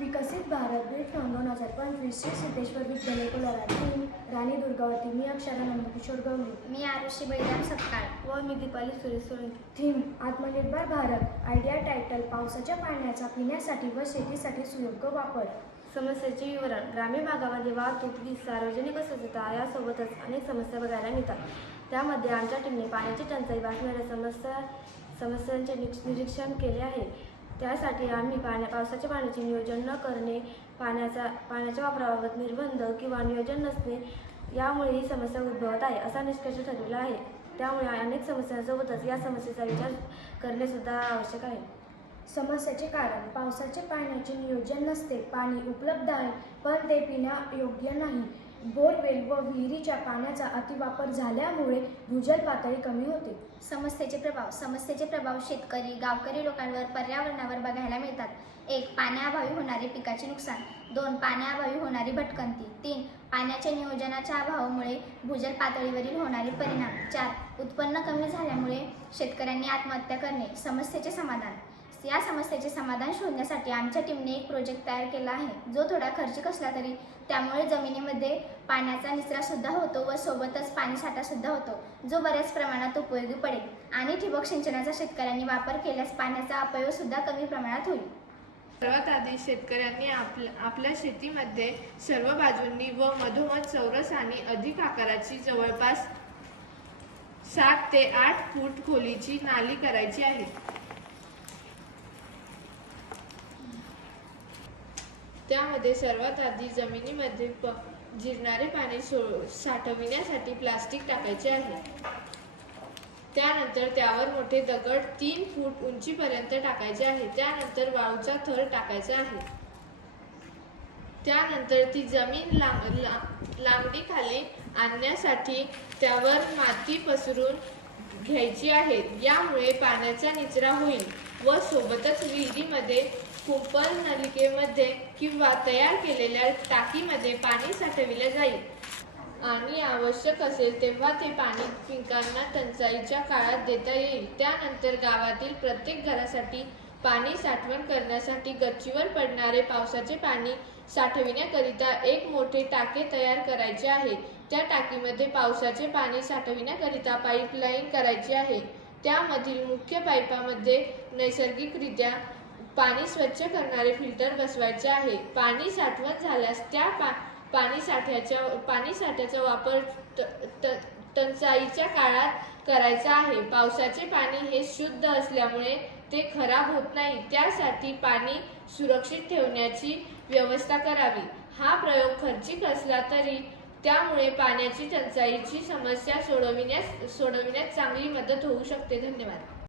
विकसित भारत बीट दोन हजार पंचवीस श्री सिद्धेश्वर विद्यालय कोलारा तीन राणी दुर्गावती मी अक्षरा नंदकिशोर गवळी. मी आरुषी बळीराम सपकाळ. व मी Deepali Suresh Solanki. Theme Atmanirbhar Bharat idea title पावसाच्या पाण्याचा पिण्यासाठी व शेतीसाठी सुयोग्य वापर. समस्येचे विवरण ग्रामीण भागामध्ये वाहतूक वीज सार्वजनिक स्वच्छता यासोबतच अनेक समस्या बघायला मिळतात. त्यामध्ये आमच्या टीमने पाण्याची टंचाई भासणाऱ्या समस्या समस्यांचे निरीक्ष- निरीक्षण केले आहे. त्यासाठी आम्ही पाण्या पावसाच्या पाण्याचे नियोजन न करणे पाण्याचा पाण्याच्या वापराबाबत निर्बंध किंवा नियोजन नसणे यामुळे ही समस्या उद्भवत आहे असा निष्कर्ष ठरलेला आहे. त्यामुळे अनेक समस्यांसोबतच या समस्येचा विचार करणेसुद्धा आवश्यक आहे. समस्याचे कारण पावसाचे पाण्याचे नियोजन नसते पाणी उपलब्ध आहे पण ते पिण्यायोग्य नाही. बोरवेल व विहिरीच्या पाण्याचा अतिवापर झाल्यामुळे भूजल पातळी कमी होते. समस्येचे प्रभाव समस्येचे प्रभाव शेतकरी गावकरी लोकांवर पर्यावरणावर बघायला मिळतात. एक पाण्याअभावी होणारे पिकाचे नुकसान. दोन पाण्याअभावी होणारी भटकंती. तीन पाण्याच्या नियोजनाच्या अभावामुळे भूजल पातळीवरील होणारे परिणाम. चार उत्पन्न कमी झाल्यामुळे शेतकऱ्यांनी आत्महत्या करणे. समस्येचे समाधान. या समस्येचे समाधान शोधण्यासाठी आमच्या टीमने एक प्रोजेक्ट तयार केला आहे. जो थोडा खर्चिक असला तरी त्यामुळे जमिनीमध्ये पाण्याचा निचरासुद्धा होतो व सोबतच पाणीसाठासुद्धा होतो जो बऱ्याच प्रमाणात उपयोगी पडेल. आणि ठिबक सिंचनाचा शेतकऱ्यांनी वापर केल्यास पाण्याचा अपव्यय कमी प्रमाणात होईल. सर्वात आधी शेतकऱ्यांनी आपल्या आपल्या शेतीमध्ये सर्व बाजूंनी व मधोमध चौरस आणि अधिक आकाराची जवळपास सात ते आठ फूट खोलीची नाली करायची आहे. त्यामध्ये सर्वात आधी जमिनीमध्ये प जिरणारे पाणी सो साठविण्यासाठी प्लास्टिक टाकायचे आहे. त्यानंतर त्यावर मोठे दगड तीन फूट उंचीपर्यंत टाकायचे आहे. त्यानंतर वाळूचा थर टाकायचा आहे. त्यानंतर ती जमीन लांब ला, आणण्यासाठी त्यावर माती पसरून घ्यायची आहे. यामुळे पाण्याचा निचरा होईल. व सोबतच विहिरीमध्ये कुंपण नलिकेमध्ये किंवा तयार केलेल्या टाकीमध्ये पाणी साठविले जाईल आणि आवश्यक असेल तेव्हा ते पाणी पिकांना टंचाईच्या काळात देता येईल. त्यानंतर गावातील प्रत्येक घरासाठी पाणी साठवण करण्यासाठी गच्चीवर पडणारे पावसाचे पाणी साठविण्याकरिता एक मोठे टाके तयार करायचे आहे. त्या टाकीमध्ये पावसाचे पाणी साठविण्याकरिता पाईपलाईन करायची आहे. त्यामधील मुख्य पाईपामध्ये नैसर्गिकरित्या पाणी स्वच्छ करणारे फिल्टर बसवायचे आहे. पाणी साठवण झाल्यास त्या पा पाणी साठ्याच्या पाणी साठ्याचा वापर त ट, टंचाईच्या काळात करायचा आहे. पावसाचे पाणी हे शुद्ध असल्यामुळे ते खराब होत नाही. त्यासाठी पाणी सुरक्षित ठेवण्याची व्यवस्था करावी. हा प्रयोग खर्चिक असला तरी त्यामुळे पाण्याची टंचाईची समस्या सोडविण्यास सोडविण्यात चांगली मदत होऊ शकते. धन्यवाद.